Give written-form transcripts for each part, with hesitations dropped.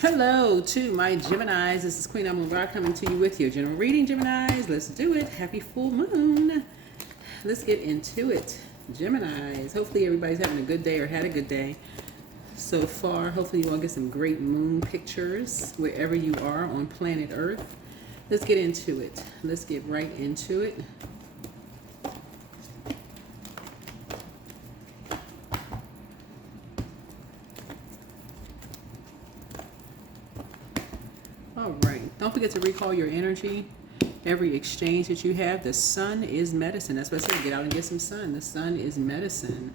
Hello to my Geminis. This is Queen Amun Ra coming to you with your general reading, Geminis. Let's do it. Happy full moon. Let's get into it, Geminis. Hopefully everybody's having a good day or had a good day so far. Hopefully you all get some great moon pictures wherever you are on planet Earth. Let's get into it. Let's get right into it. All right. Don't forget to recall your energy. Every exchange that you have, the sun is medicine. That's what I said. Get out and get some sun. The sun is medicine.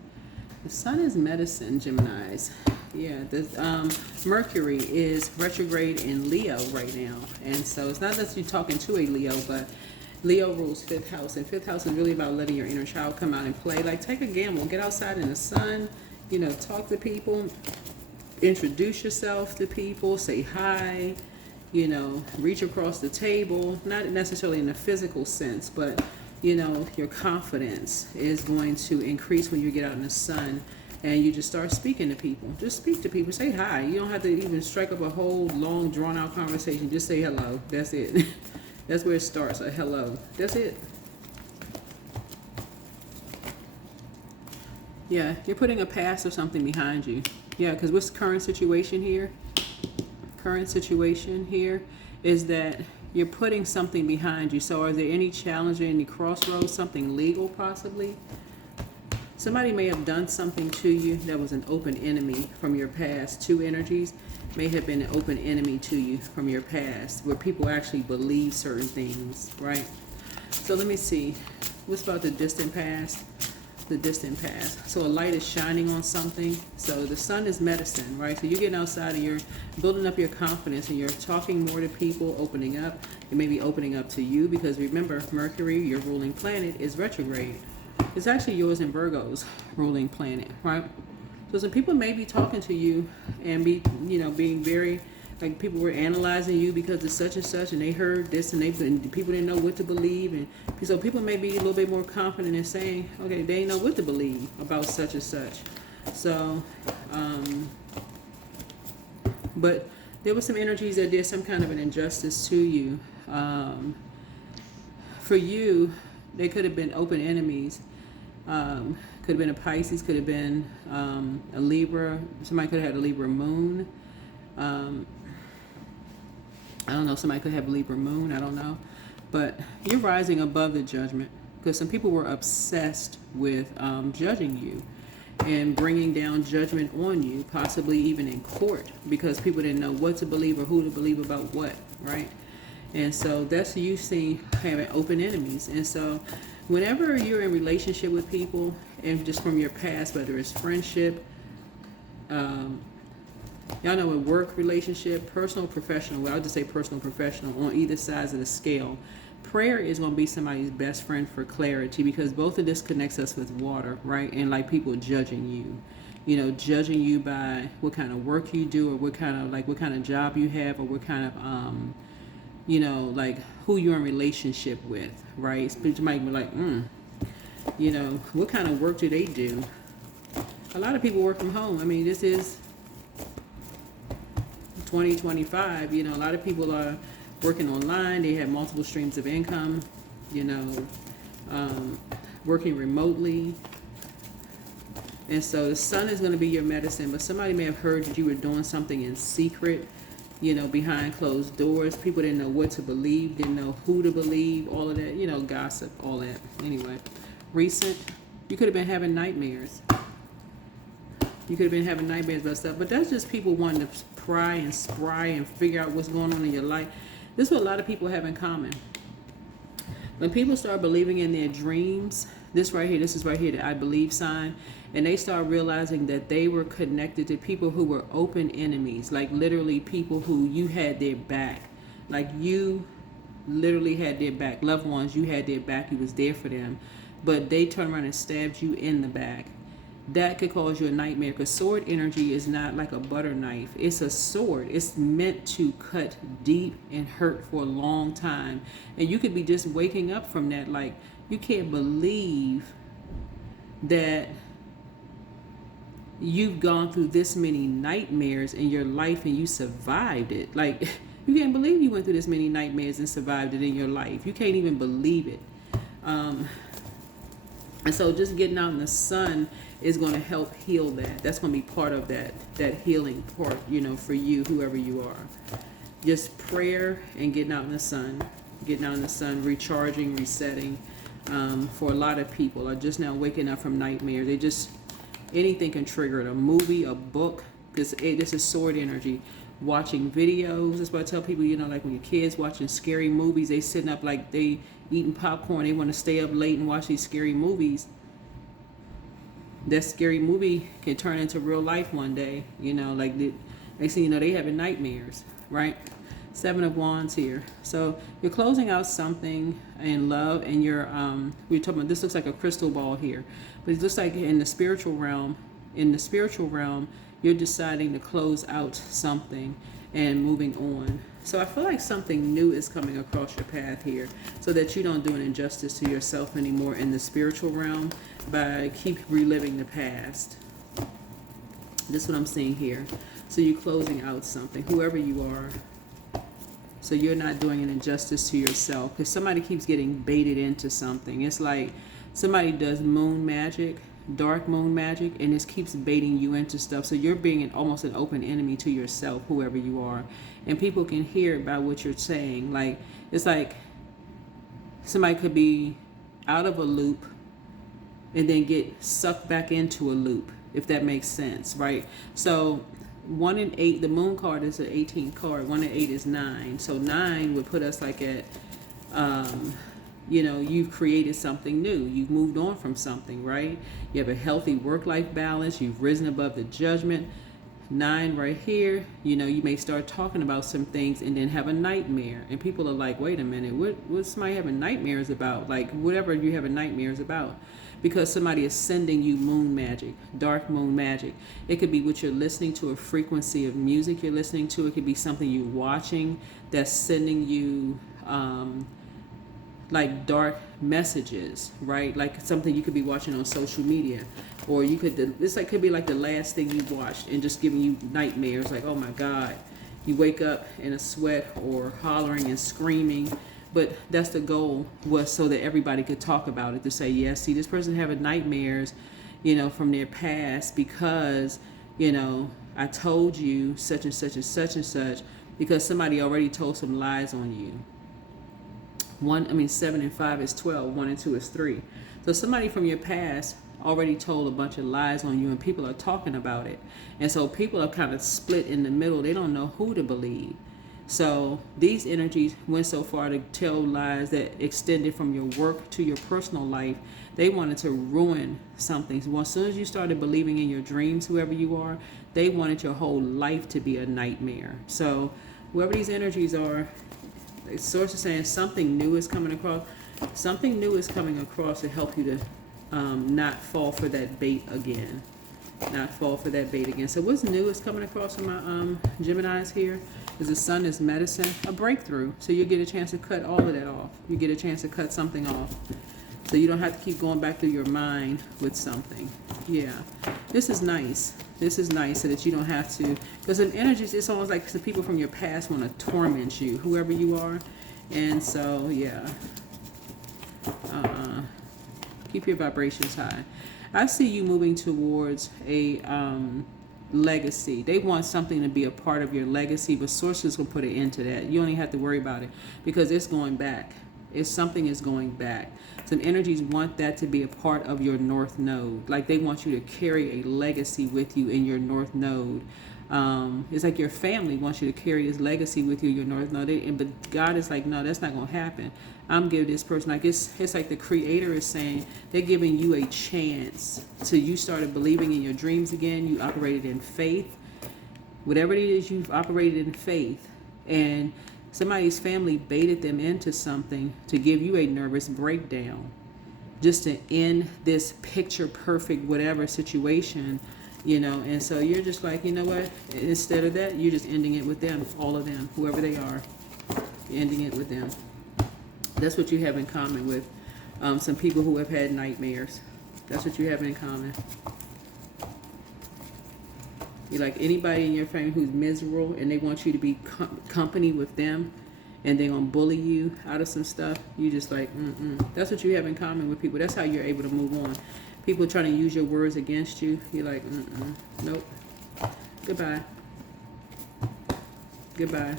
The sun is medicine, Geminis. Yeah, the Mercury is retrograde in Leo right now. And so it's not that you're talking to a Leo, but Leo rules fifth house. And fifth house is really about letting your inner child come out and play. Like, take a gamble. Get outside in the sun. You know, talk to people. Introduce yourself to people. Say hi. You know, reach across the table, not necessarily in a physical sense, but, you know, your confidence is going to increase when you get out in the sun and you just start speaking to people. Just speak to people. Say hi. You don't have to even strike up a whole long, drawn-out conversation. Just say hello. That's it. That's where it starts, a hello. That's it. Yeah, you're putting a past or something behind you. Yeah, because what's the current situation here? Current situation here is that you're putting something behind you. So are there any challenge or any crossroads, something legal possibly? Somebody may have done something to you that was an open enemy from your past. Two energies may have been an open enemy to you from your past, where people actually believe certain things, right? So let me see. What's about the distant past? The distant past. So a light is shining on something. So the sun is medicine, right? So you're getting outside and you're building up your confidence and you're talking more to people, opening up. It may be opening up to you because remember, Mercury, your ruling planet, is retrograde. It's actually yours in Virgo's ruling planet, right? So some people may be talking to you and be, you know, being very, like people were analyzing you because of such and such, and they heard this, and people didn't know what to believe, and so people may be a little bit more confident in saying, okay, they didn't know what to believe about such and such. So, but there were some energies that did some kind of an injustice to you. For you, they could have been open enemies. Could have been a Pisces, could have been a Libra. Somebody could have had a Libra moon. I don't know, somebody could have Libra moon, I don't know. But you're rising above the judgment because some people were obsessed with judging you and bringing down judgment on you, possibly even in court, because people didn't know what to believe or who to believe about what, right? And so that's you seeing having open enemies. And so whenever you're in relationship with people, and just from your past, whether it's friendship, y'all know a work relationship, personal, professional. Well, I'll just say personal, professional on either sides of the scale. Prayer is going to be somebody's best friend for clarity because both of this connects us with water, right? And like people judging you, you know, judging you by what kind of work you do or what kind of job you have or what kind of, you know, like who you're in relationship with, right? People might be like, you know, what kind of work do they do? A lot of people work from home. I mean, this is 2025, you know, a lot of people are working online. They have multiple streams of income, you know, working remotely. And so the sun is going to be your medicine, but somebody may have heard that you were doing something in secret, you know, behind closed doors. People didn't know what to believe, didn't know who to believe, all of that, you know, gossip, all that. Anyway, recent, you could have been having nightmares. You could have been having nightmares about stuff, but that's just people wanting to pry and spry and figure out what's going on in your life. This is what a lot of people have in common. When people start believing in their dreams, this is right here, the I believe sign, and they start realizing that they were connected to people who were open enemies, like literally people who you had their back. Like you literally had their back. Loved ones, you had their back, you was there for them, but they turned around and stabbed you in the back. That could cause you a nightmare because sword energy is not like a butter knife. It's a sword. It's meant to cut deep and hurt for a long time. And you could be just waking up from that. Like, you can't believe that you've gone through this many nightmares in your life and you survived it. Like, you can't believe you went through this many nightmares and survived it in your life. You can't even believe it. And so just getting out in the sun is going to help heal that. That's going to be part of that healing part, you know, for you, whoever you are. Just prayer and getting out in the sun. Getting out in the sun, recharging, resetting. For a lot of people are just now waking up from nightmares. They just, anything can trigger it. A movie, a book, because this is sword energy. Watching videos. That's what I tell people, you know, like when your kids watching scary movies, they sitting up like they eating popcorn. They want to stay up late and watch these scary movies. That scary movie can turn into real life one day. You know, like next thing you know, they having nightmares, right? 7 of Wands here. So you're closing out something in love, and you're we're talking about, this looks like a crystal ball here, but it looks like in the spiritual realm. In the spiritual realm, you're deciding to close out something and moving on. So I feel like something new is coming across your path here, so that you don't do an injustice to yourself anymore in the spiritual realm by keep reliving the past. This is what I'm seeing here. So you're closing out something, whoever you are. So you're not doing an injustice to yourself, because somebody keeps getting baited into something. It's like somebody does moon magic, dark moon magic, and this keeps baiting you into stuff. So you're being almost an open enemy to yourself, whoever you are. And people can hear about what you're saying. Like, it's like somebody could be out of a loop and then get sucked back into a loop, if that makes sense, right? So 1 and 8, the moon card is an 18 card. 1 and 8 is 9. So 9 would put us like at, you know, you've created something new. You've moved on from something, right? You have a healthy work-life balance. You've risen above the judgment. 9 right here, you know, you may start talking about some things and then have a nightmare. And people are like, wait a minute, what somebody having nightmares about? Like, whatever you have a nightmares about. Because somebody is sending you moon magic, dark moon magic. It could be what you're listening to, a frequency of music you're listening to. It could be something you're watching that's sending you like dark messages, right? Like something you could be watching on social media. Or you could, this like could be like the last thing you watched and just giving you nightmares. Like, oh my God, you wake up in a sweat or hollering and screaming. But that's the goal, was so that everybody could talk about it, to say, yes, see, this person having nightmares, you know, from their past because, you know, I told you such and such and such and such, because somebody already told some lies on you. 7 and 5 is 12, 1 and 2 is 3. So somebody from your past already told a bunch of lies on you, and people are talking about it. And so people are kind of split in the middle. They don't know who to believe. So these energies went so far to tell lies that extended from your work to your personal life. They wanted to ruin something. So as soon as you started believing in your dreams, whoever you are, they wanted your whole life to be a nightmare. So whoever these energies are, the source is saying something new is coming across. Something new is coming across to help you to not fall for that bait again. Not fall for that bait again. So what's new is coming across from my Geminis here? Because the sun is medicine, a breakthrough. So you get a chance to cut all of that off. You get a chance to cut something off. So you don't have to keep going back through your mind with something. Yeah. This is nice. This is nice so that you don't have to. Because in energies, it's almost like the people from your past want to torment you, whoever you are. And so, yeah. Keep your vibrations high. I see you moving towards a legacy. They want something to be a part of your legacy, but sources will put an end to that. You don't even have to worry about it, because it's going back. If something is going back. Some energies want that to be a part of your north node. Like they want you to carry a legacy with you in your north node. It's like your family wants you to carry this legacy with you, your north node. But God is like, no, that's not going to happen. I'm giving this person, like it's like the creator is saying, they're giving you a chance to, you started believing in your dreams again. You operated in faith. Whatever it is, you've operated in faith. And somebody's family baited them into something to give you a nervous breakdown, just to end this picture perfect whatever situation, you know. And so you're just like, you know what, instead of that, you're just ending it with them, all of them, whoever they are. You're ending it with them. That's what you have in common with some people who have had nightmares. That's what you have in common. You like anybody in your family who's miserable and they want you to be company with them, and they're gonna bully you out of some stuff. You just like, That's what you have in common with people. That's how you're able to move on. People trying to use your words against you. You're like, nope. Goodbye. Goodbye.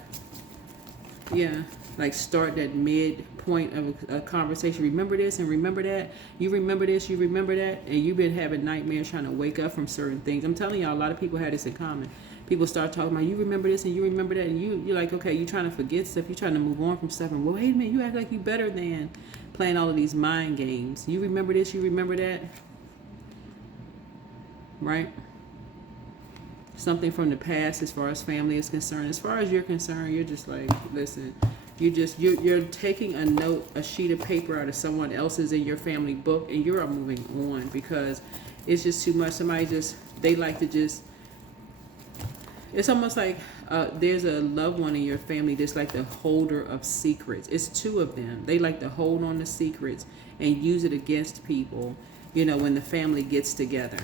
Yeah. Like start that midpoint of a conversation. Remember this and remember that. You remember this, you remember that, and you've been having nightmares trying to wake up from certain things. I'm telling y'all, a lot of people have this in common. People start talking about, you remember this and you remember that, and you're like, okay, you're trying to forget stuff, you're trying to move on from stuff, and well, wait a minute, you act like you better than, playing all of these mind games. You remember this, you remember that, right? Something from the past as far as family is concerned. As far as you're concerned, you're just like, listen, you're taking a note, a sheet of paper out of someone else's in your family book, and you're moving on because it's just too much. They like to just, it's almost like there's a loved one in your family that's like the holder of secrets. It's two of them. They like to hold on to secrets and use it against people, when the family gets together.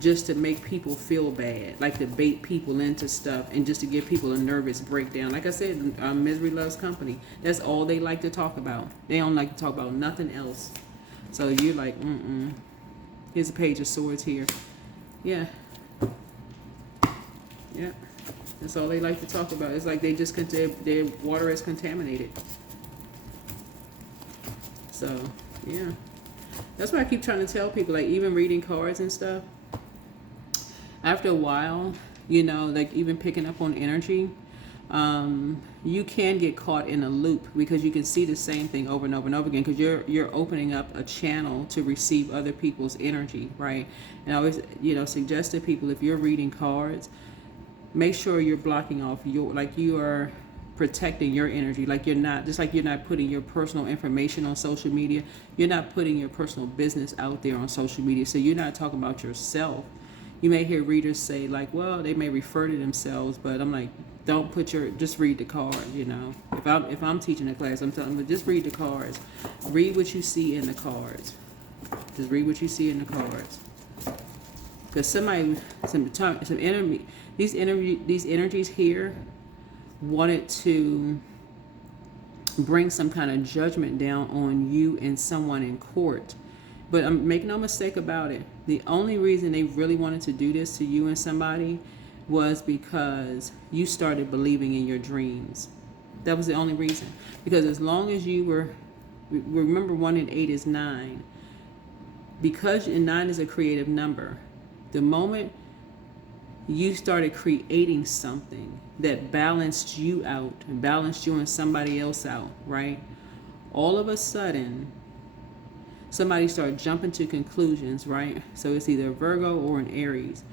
Just to make people feel bad, like to bait people into stuff and just to give people a nervous breakdown. Like I said, misery loves company. That's all they like to talk about. They don't like to talk about nothing else. So you're like, Here's a page of swords here. Yeah. Yeah. That's all they like to talk about. It's like they just, their water is contaminated. So, yeah. That's why I keep trying to tell people, like even reading cards and stuff, after a while, like even picking up on energy, you can get caught in a loop because you can see the same thing over and over and over again because you're opening up a channel to receive other people's energy, right? And I always, suggest to people, if you're reading cards, make sure you're blocking off you are protecting your energy. Like you're not putting your personal information on social media. You're not putting your personal business out there on social media. So you're not talking about yourself. You may hear readers say like, well, they may refer to themselves, but I'm like, just read the card, If I'm teaching a class, I'm telling them, just read the cards. Read what you see in the cards. Just read what you see in the cards. Because these energies here wanted to bring some kind of judgment down on you and someone in court. But make no mistake about it. The only reason they really wanted to do this to you and somebody was because you started believing in your dreams. That was the only reason. Because as long as you remember 1 and 8 is 9. Because 9 is a creative number. The moment you started creating something that balanced you out and balanced you and somebody else out, right? All of a sudden, somebody started jumping to conclusions, right? So it's either a Virgo or an Aries.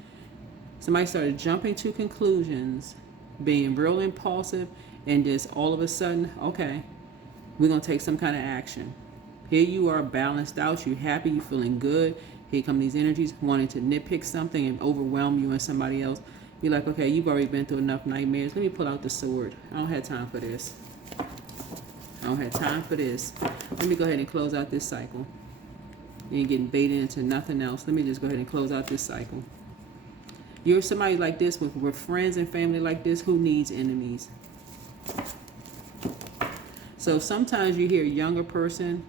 Somebody started jumping to conclusions, being real impulsive, and just all of a sudden, okay, we're going to take some kind of action. Here you are balanced out, you're happy, you're feeling good. Here come these energies wanting to nitpick something and overwhelm you and somebody else. You're like, okay, you've already been through enough nightmares. Let me pull out the sword. I don't have time for this. Let me go ahead and close out this cycle. You ain't getting baited into nothing else. Let me just go ahead and close out this cycle. You're somebody like this with friends and family like this who needs enemies. So sometimes you hear a younger person,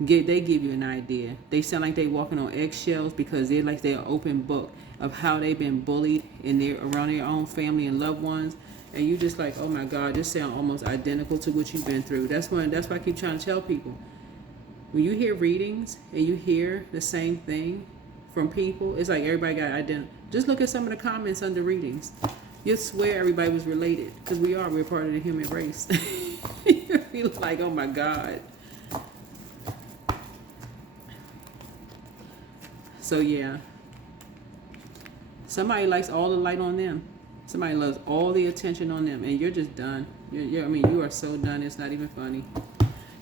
they give you an idea. They sound like they walking on eggshells because they're like they're an open book of how they've been bullied around their own family and loved ones. And you just like, oh my God, this sounds almost identical to what you've been through. That's why I keep trying to tell people. When you hear readings and you hear the same thing from people, it's like everybody got identical. Just look at some of the comments under readings. You'll swear everybody was related because we're part of the human race. You feel like, oh my God. So yeah, somebody likes all the light on them. Somebody loves all the attention on them, and you're just done. You are so done. It's not even funny.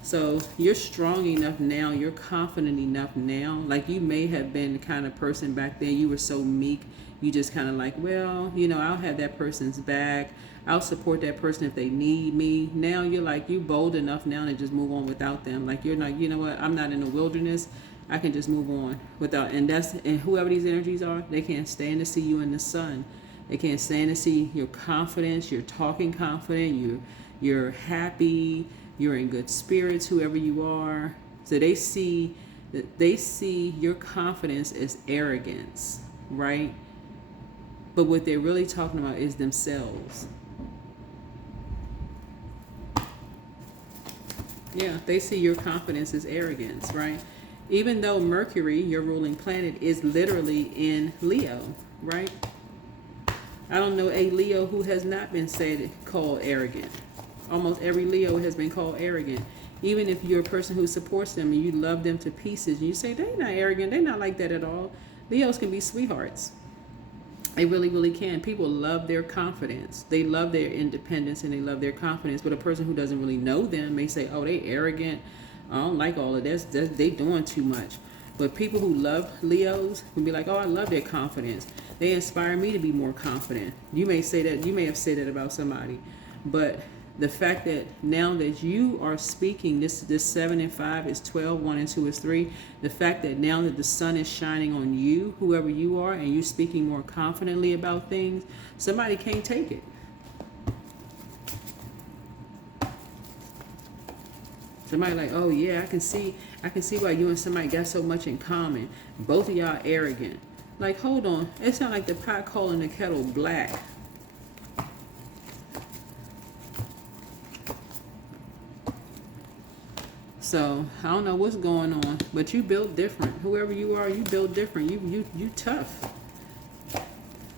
So you're strong enough now. You're confident enough now. Like you may have been the kind of person back then. You were so meek. You just kind of like, well, I'll have that person's back. I'll support that person if they need me. Now you're like, you bold enough now to just move on without them. Like you're like, you know what? I'm not in the wilderness. I can just move on without, and whoever these energies are, they can't stand to see you in the sun. They can't stand to see your confidence. You're talking confident. You're happy. You're in good spirits. Whoever you are, so they see your confidence as arrogance, right? But what they're really talking about is themselves. Yeah, they see your confidence as arrogance, right? Even though Mercury, your ruling planet, is literally in Leo, right? I don't know a Leo who has not been called arrogant. Almost every Leo has been called arrogant. Even if you're a person who supports them and you love them to pieces, and you say they're not arrogant, they're not like that at all. Leos can be sweethearts. They really, really can. People love their confidence. They love their independence and they love their confidence. But a person who doesn't really know them may say, oh, they arrogant. I don't like all of this. They doing too much. But people who love Leos will be like, oh, I love their confidence. They inspire me to be more confident. You may say that. You may have said that about somebody. But the fact that now that you are speaking, this 7 and 5 is 12, 1 and 2 is 3. The fact that now that the sun is shining on you, whoever you are, and you're speaking more confidently about things, somebody can't take it. Somebody like, oh yeah, I can see why you and somebody got so much in common. Both of y'all arrogant. Like, hold on. It sounds like the pot calling the kettle black. So I don't know what's going on, but you built different. Whoever you are, you built different. You tough.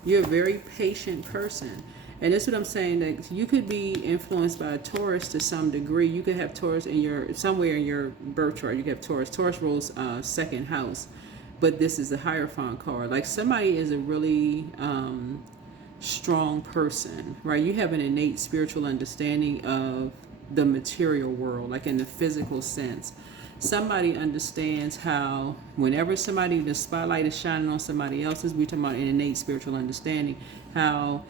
You're a very patient person. And that's what I'm saying, that you could be influenced by a Taurus to some degree. You could have Taurus in somewhere in your birth chart. You could have Taurus. Taurus rules second house. But this is the Hierophant card. Like, somebody is a really strong person, right? You have an innate spiritual understanding of the material world, like in the physical sense. Somebody understands how whenever the spotlight is shining on somebody else's, we're talking about an innate spiritual understanding, how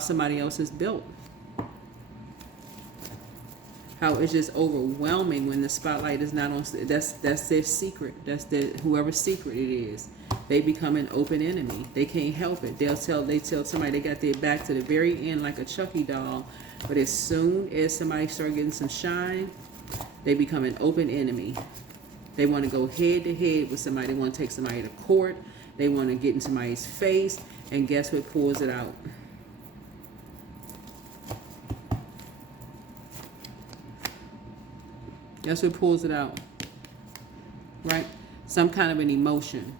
somebody else is built. How it's just overwhelming when the spotlight is not on. That's their secret. That's whoever's secret it is. They become an open enemy. They can't help it. They tell somebody they got their back to the very end like a Chucky doll. But as soon as somebody start getting some shine, they become an open enemy. They want to go head to head with somebody. They want to take somebody to court. They want to get in somebody's face. And guess what pulls it out? Guess what pulls it out? Right? Some kind of an emotion.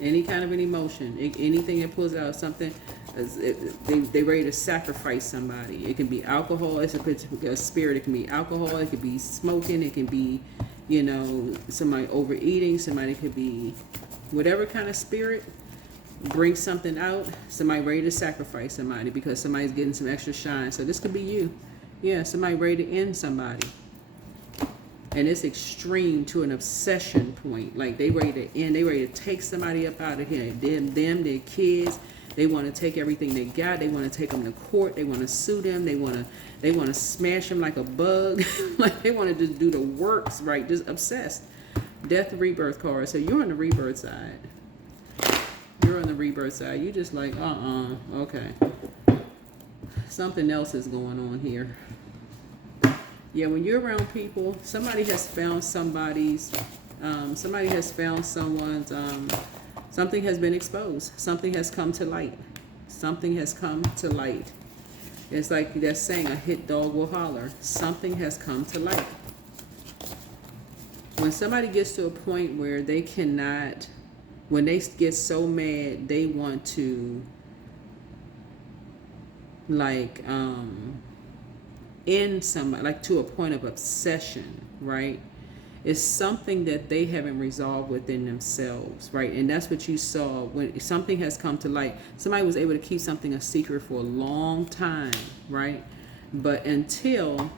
Any kind of an emotion. Anything that pulls out something. They ready to sacrifice somebody. It can be alcohol. It's a spirit. It can be alcohol. It could be smoking. It can be, somebody overeating. Somebody could be whatever kind of spirit brings something out. Somebody ready to sacrifice somebody because somebody's getting some extra shine. So this could be you. Yeah, somebody ready to end somebody. And it's extreme to an obsession point. Like, they ready to end. They ready to take somebody up out of here. Them, their kids. They want to take everything they got. They want to take them to court. They want to sue them. They want to smash them like a bug. Like, they want to just do the works, right? Just obsessed. Death, rebirth card. So you're on the rebirth side. You're on the rebirth side. You just like, okay. Something else is going on here. Yeah, when you're around people, somebody has found someone's, something has been exposed. Something has come to light. Something has come to light. It's like that saying, a hit dog will holler. Something has come to light. When somebody gets to a point where they cannot, when they get so mad, they want to, end somebody, like to a point of obsession, right? It's something that they haven't resolved within themselves, right? And that's what you saw when something has come to light. Somebody was able to keep something a secret for a long time, right? But until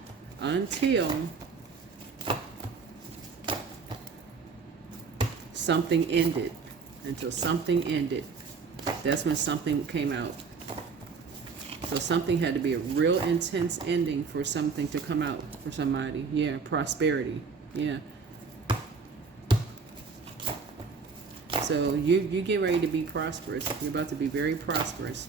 something ended, that's when something came out. So something had to be a real intense ending for something to come out for somebody. Yeah, prosperity. Yeah. So you get ready to be prosperous. You're about to be very prosperous.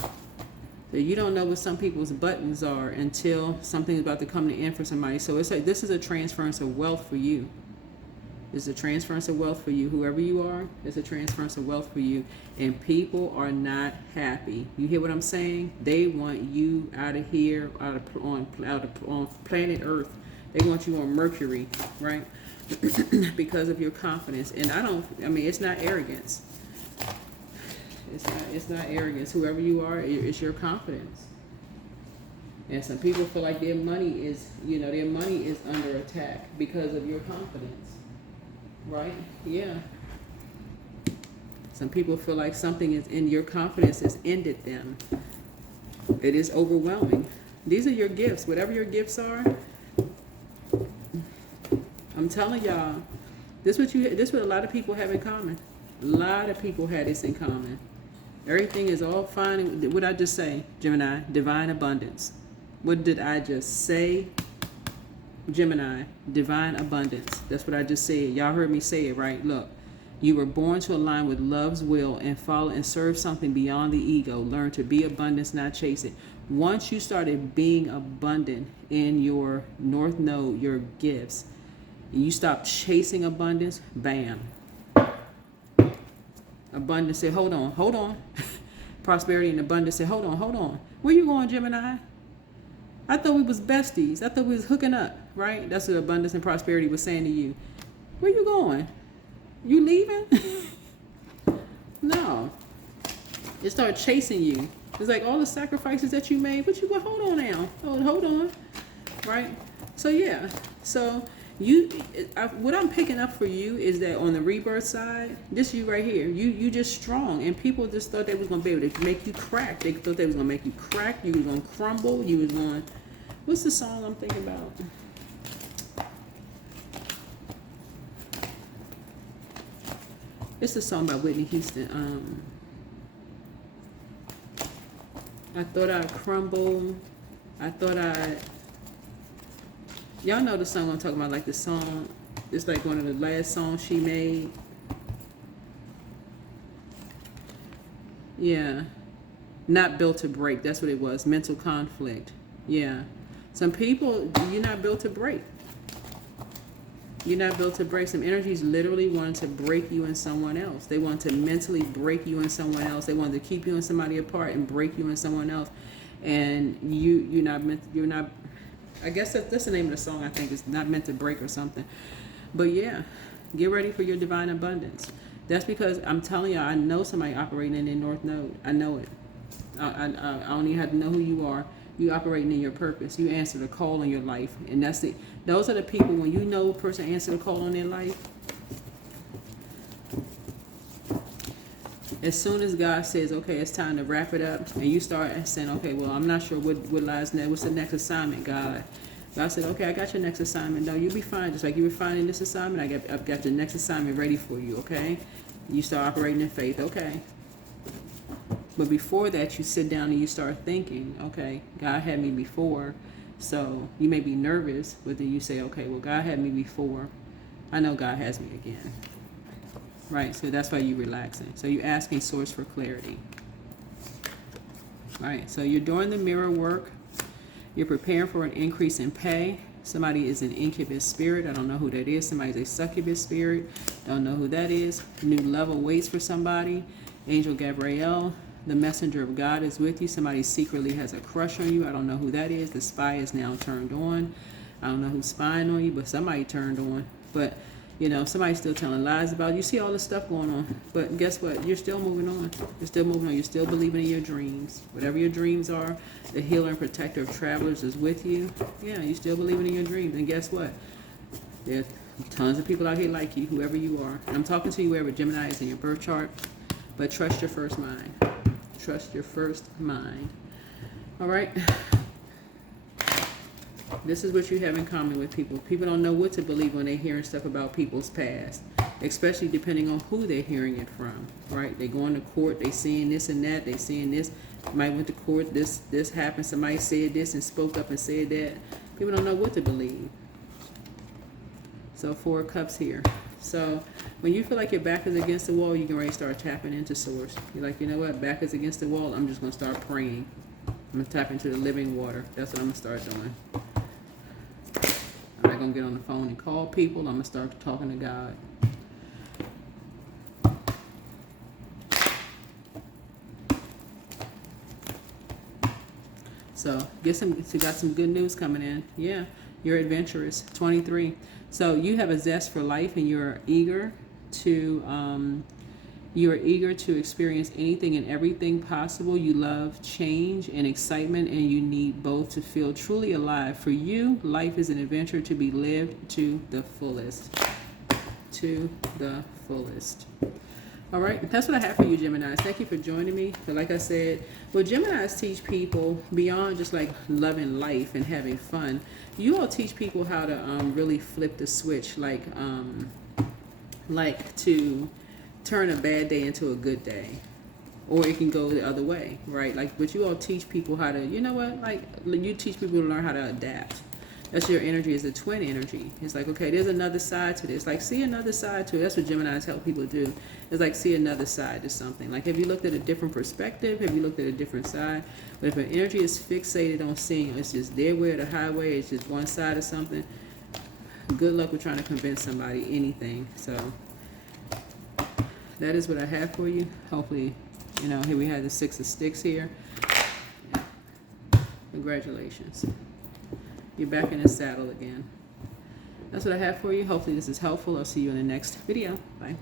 So you don't know what some people's buttons are until something's about to come to end for somebody. So it's like this is a transference of wealth for you. This is a transference of wealth for you. Whoever you are, it's a transference of wealth for you. And people are not happy. You hear what I'm saying? They want you out of here, on planet Earth. They want you on Mercury, right? Because of your confidence. And it's not arrogance. It's not arrogance. Whoever you are, it's your confidence. And some people feel like their money is under attack because of your confidence. Right? Yeah. Some people feel like something is in your confidence has ended them. It is overwhelming. These are your gifts. Whatever your gifts are, I'm telling y'all, this what a lot of people have in common. A lot of people have this in common. Everything is all fine. What did I just say, Gemini? Divine abundance. What did I just say? Gemini, divine abundance. That's what I just said. Y'all heard me say it, right? Look, you were born to align with love's will and follow and serve something beyond the ego. Learn to be abundance, not chase it. Once you started being abundant in your North Node, your gifts, and you stop chasing abundance, bam. Abundance said, hold on. Prosperity and abundance said, hold on. Where you going, Gemini? I thought we was besties. I thought we was hooking up, right? That's what abundance and prosperity was saying to you. Where you going? You leaving? No. It started chasing you. It's like all the sacrifices that you made. But you go, hold on now. Hold on. Right? So yeah. So what I'm picking up for you is that on the rebirth side, this you right here, you just strong, and people just thought they was gonna be able to make you crack. They thought they was gonna make you crack. You was gonna crumble. You was going. What's the song I'm thinking about? It's a song by Whitney Houston. I thought I'd crumble. Y'all know the song I'm talking about, like the song, it's like one of the last songs she made. Yeah. Not built to break. That's what it was. Mental conflict. Yeah. Some people, you're not built to break. You're not built to break. Some energies literally want to break you in someone else. They want to mentally break you in someone else. They want to keep you and somebody apart and break you in someone else. And you're not, I guess that's the name of the song, I think. It's not meant to break or something. But yeah, get ready for your divine abundance. That's because I'm telling you, I know somebody operating in their North Node. I know it. I don't even have to know who you are. You operating in your purpose. You answer the call in your life. And those are the people, when you know a person answer the call in their life, as soon as God says, okay, it's time to wrap it up, and you start saying, okay, well, I'm not sure what lies next. What's the next assignment, God? God said, okay, I got your next assignment. No, you'll be fine. Just like you were fine in this assignment, I've got your next assignment ready for you, okay? You start operating in faith, okay? But before that, you sit down and you start thinking, okay, God had me before. So you may be nervous, but then you say, okay, well, God had me before. I know God has me again. Right? So that's why you're relaxing. So you're asking Source for clarity. Right? So you're doing the mirror work. You're preparing for an increase in pay. Somebody is an incubus spirit. I don't know who that is. Somebody's a succubus spirit. Don't know who that is. New level waits for somebody. Angel Gabriel, the messenger of God, is with you. Somebody secretly has a crush on you. I don't know who that is. The spy is now turned on. I don't know who's spying on you, but somebody turned on. But, you know, somebody's still telling lies about you. You see all this stuff going on. But guess what? You're still moving on. You're still moving on. You're still believing in your dreams. Whatever your dreams are, the healer and protector of travelers is with you. Yeah, you're still believing in your dreams. And guess what? There are tons of people out here like you, whoever you are. And I'm talking to you wherever Gemini is in your birth chart. But trust your first mind. Trust your first mind. All right? This is what you have in common with people. People don't know what to believe when they're hearing stuff about people's past, especially depending on who they're hearing it from, right? They going to court, they seeing this and that, they seeing this. Somebody went to court, this happened, somebody said this and spoke up and said that. People don't know what to believe. So 4 of Cups here. So when you feel like your back is against the wall, you can already start tapping into source. You're like, you know what, back is against the wall, I'm just going to start praying. I'm going to tap into the living water. That's what I'm going to start doing. I'm not going to get on the phone and call people. I'm going to start talking to God. So you got some good news coming in. Yeah, you're adventurous. 23. So you have a zest for life, and you're eager to experience anything and everything possible. You love change and excitement, and you need both to feel truly alive. For you, life is an adventure to be lived to the fullest. To the fullest. All right, that's what I have for you, Geminis. Thank you for joining me. But like I said, well, Geminis teach people beyond just like loving life and having fun. You all teach people how to really flip the switch, like to turn a bad day into a good day, or it can go the other way, right? Like, but you all teach people how to, you know what? Like, you teach people to learn how to adapt. That's your energy, is a twin energy. It's like, okay, there's another side to this. Like, see another side to it. That's what Geminis help people do. It's like, see another side to something. Like, have you looked at a different perspective? Have you looked at a different side? But if an energy is fixated on seeing it's just their way or the highway, it's just one side of something, good luck with trying to convince somebody anything. So that is what I have for you. Hopefully, you know, here we have the 6 of Sticks here. Yeah. Congratulations. You're back in the saddle again. That's what I have for you. Hopefully this is helpful. I'll see you in the next video. Bye.